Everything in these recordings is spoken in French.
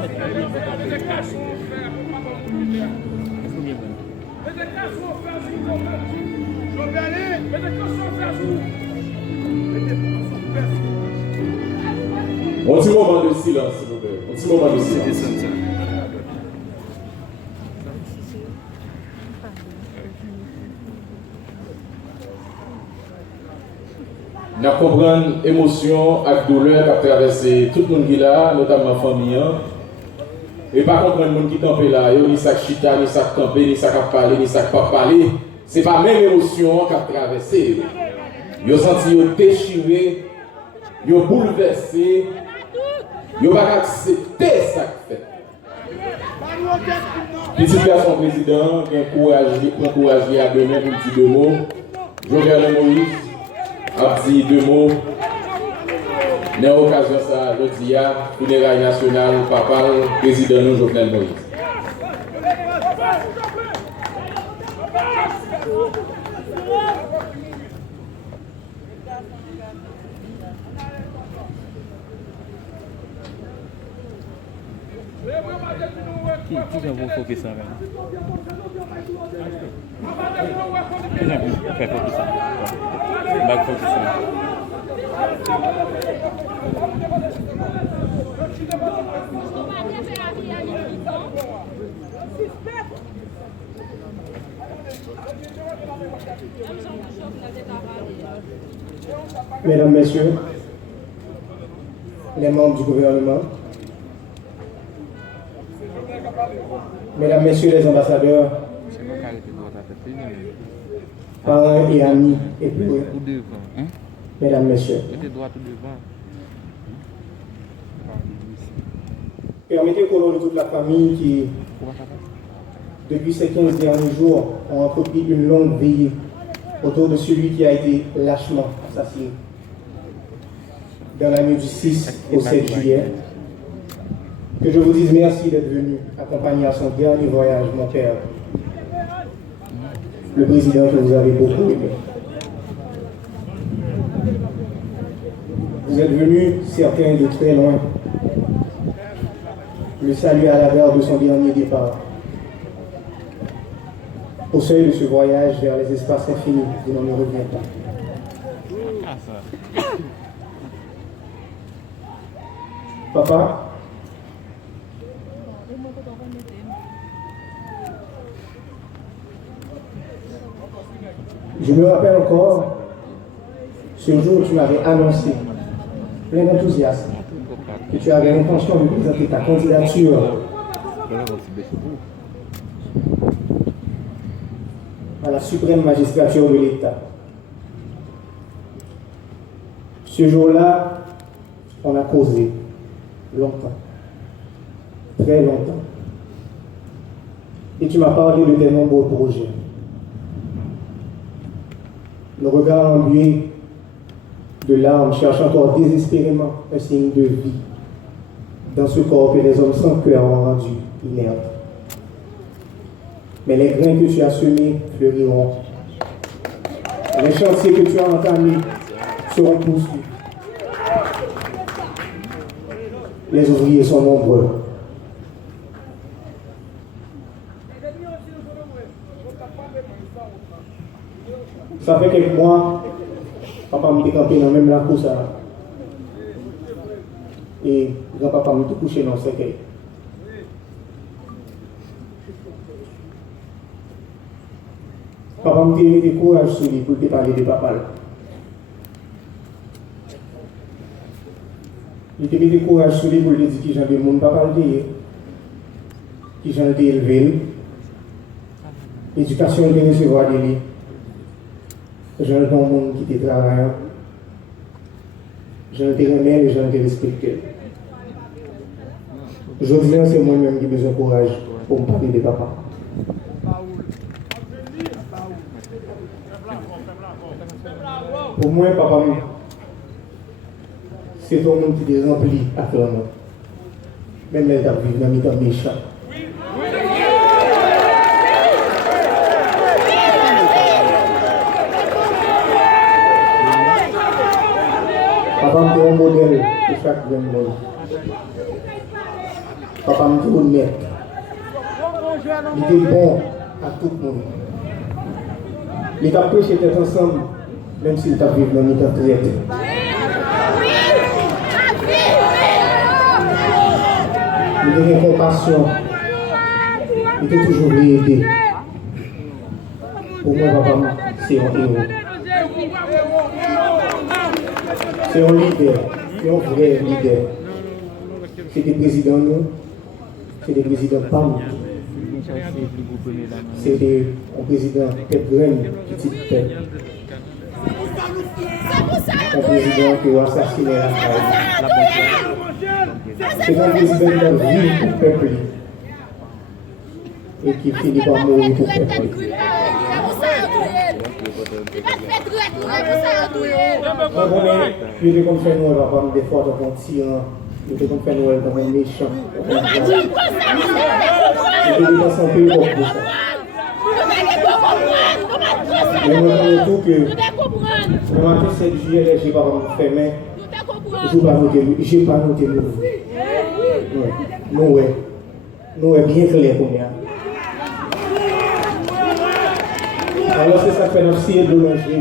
Un petit moment de silence, s'il vous plaît. Un petit moment de silence. Nous comprenons l'émotion et la douleur qui a traversé tout le monde qui est là, notamment la famille. Et par contre, le monde qui est campé là, ni ça chita, ni ça campé, ni ça parlé, ni ça pas parlé, ce n'est pas la même émotion qui a traversé. Ils ont senti déchiré, ils ont bouleversé, ils n'ont pas accepté ça qui fait. Petit garçon président, qui a encouragé à donner un petit deux mots. Jovenel Moïse a dit deux mots. Dans l'occasion de ça, je dis à funérailles nationales, papa, président nous, Jovenel Moïse. Qui j'en veux focus ça là? Fais focus ça. Back focus ça. Mesdames, Messieurs, les membres du gouvernement, Mesdames, Messieurs les ambassadeurs, parents et amis et plus, Mesdames, Messieurs, permettez qu'au nom de toute la famille qui, depuis ces 15 derniers jours, ont entrepris une longue veillée autour de celui qui a été lâchement assassiné dans la nuit du 6 au 7 juillet, que je vous dise merci d'être venu accompagner à son dernier voyage mon père, le président que vous avez beaucoup aimé. Vous êtes venus, certains de très loin, le saluer à la gare de son dernier départ, au seuil de ce voyage vers les espaces infinis où l'on ne revient pas. Papa, je me rappelle encore ce jour où tu m'avais annoncé, plein d'enthousiasme, que tu avais l'intention de présenter ta candidature à la suprême magistrature de l'État. Ce jour-là, on a causé longtemps, très longtemps. Et tu m'as parlé de tes nombreux projets. Le regard embué de larmes cherche encore désespérément un signe de vie dans ce corps que les hommes sans cœur ont rendu inerte. Mais les grains que tu as semés fleuriront. Les chantiers que tu as entamés seront poursuivis. Les ouvriers sont nombreux. Ça fait quelques mois, papa m'a campé dans même la course. Et grand-papa m'a couché dans le cercueil. Papa m'a mis des courage sur lui pour te parler de papa. Il te mis des courage sur lui pour lui dire que j'ai des monde papa le dire, que j'ai été élevé, l'éducation de recevoir de lui. J'ai un bon monde qui te travaille, j'ai un remet et j'ai un respecté. Je dis c'est moi-même qui ai besoin de courage pour me parler de papa. Pour moi, papa, c'est ton monde qui est rempli à toi. Même les gens vivent dans les temps méchants. Papa, tu es un modèle pour chaque jeune monde. Papa me dit honnête. Il était bon à tout le monde. Il a prêché tête ensemble, même s'il t'a vécu dans le temps traité. Il avait compassion. Il était toujours aider. Pour moi, papa, c'est un héros. C'est un leader, c'est un vrai leader. C'est des présidents, nous. C'est des présidents pas nous. C'est un président tête graine, petite tête. Un président qui a assassiné la famille. C'est un président qui a vécu pour le peuple et qui finit par mourir pour le peuple. Il était comme fait Noël, papa, des fois, dans un tyran. Il était comme fait Noël, dans un méchant. Il était dans son pays pour ça. Mais moi, je tout que le matin 7 juillet, je n'ai pas fermé. Je n'ai pas noté le nous. Nous, bien clair pour moi. Alors, c'est ça que fait notre ciel de manger.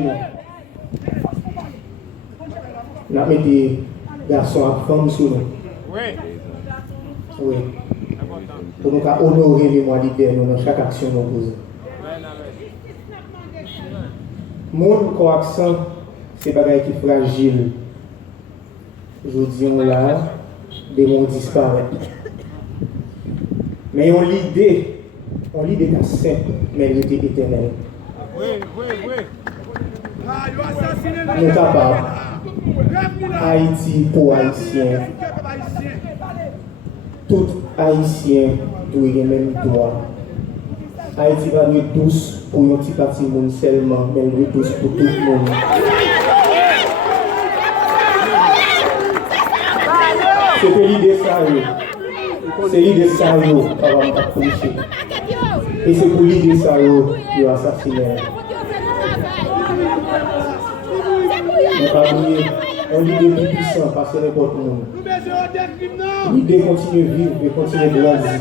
Nous avons des garçons et femmes sur nous. Oui. Pour nous honorer les mois d'hiver dans chaque action que nous posons. Mon accent, c'est pas quelque chose qui est fragile. Je dis, on l'a, des mots disparaissent. Mais on l'idée est simple, mais elle était éternelle. Nous sommes capables. Haïti pour Haïtiens. Tout Haïtien doit avoir le même droit. Haïti va être douce pour un petit parti monde seulement, mais elle est douce pour tout le monde. C'était l'idée ça. C'est l'idée ça, avant de policher. Et c'est pour l'idée ça, il a assassiné. On l'idée plus puissante parce que n'importe où. L'idée continue de vivre et continue de grandir.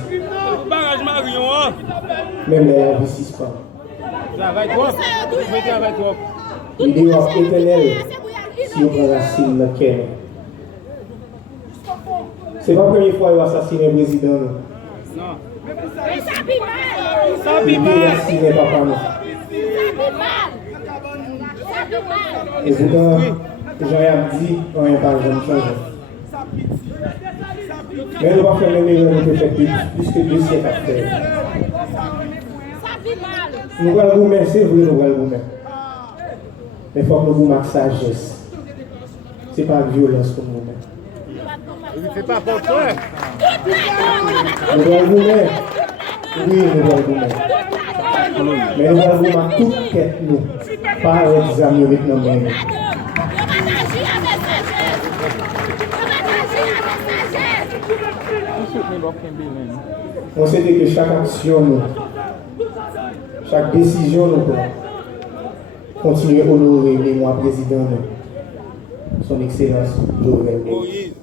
Même les n'investissent pas. L'idée est éternelle si on prend la cible dans laquelle. C'est pas la première fois qu'il a assassiné le président. Non. Il a assassiné papa. Et pourtant, Jean-Yves dit, on n'est pas jamais changé. Mais nous ne pouvons pas faire le meilleur de fait plus que 2 siècles après. Nous allons vous mettre, c'est vrai, nous allons vous mettre. Mais il faut que nous vous mettre sagesse. Ce n'est pas violence pour nous mettre. C'est pas pour toi. Nous allons vous mettre. Oui, nous allons vous mettre. Mais nous allons vous mettre toute tête, nous. Pas les amis maintenant même. On sait que chaque action, chaque décision, nous continuer à honorer les mois président, son excellence Jovenel Moïse.